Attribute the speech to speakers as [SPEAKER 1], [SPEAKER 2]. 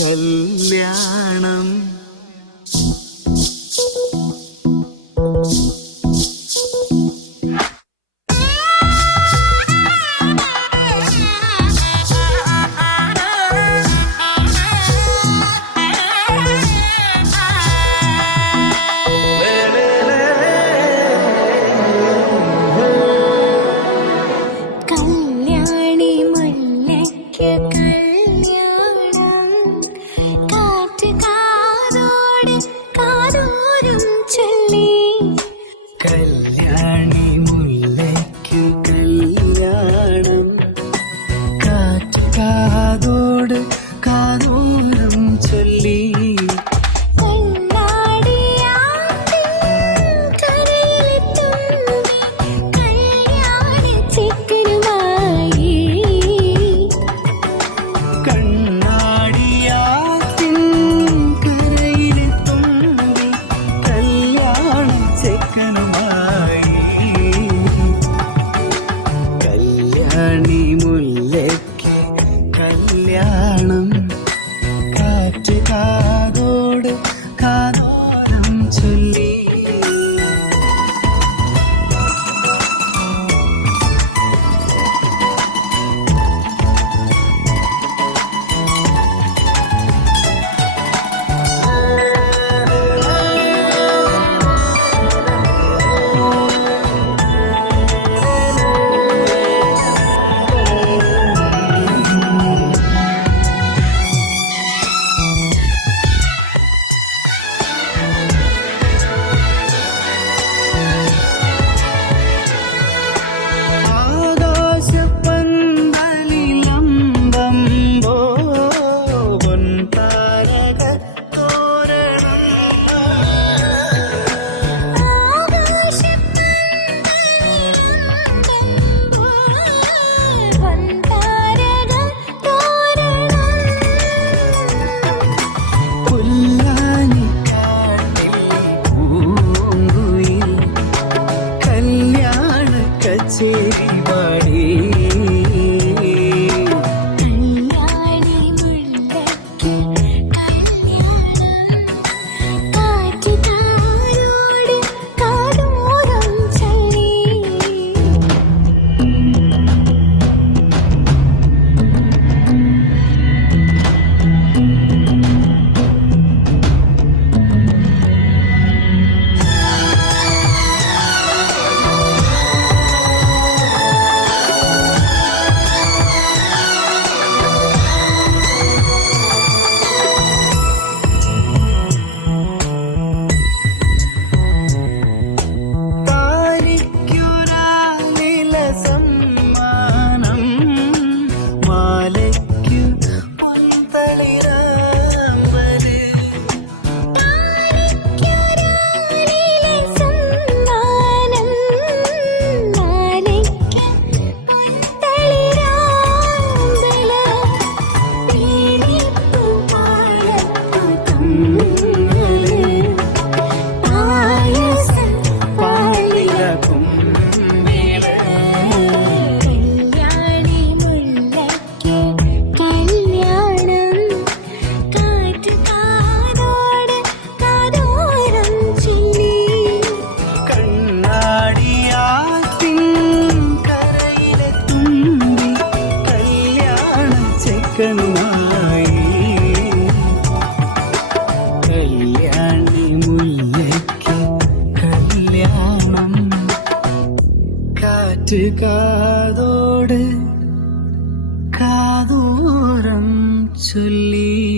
[SPEAKER 1] കല്യാണം.
[SPEAKER 2] சொல்லி কাছে বাড়ি കാതോടെ
[SPEAKER 1] മുല്ലയ്ക്ക് കാതോരം ചൊല്ലി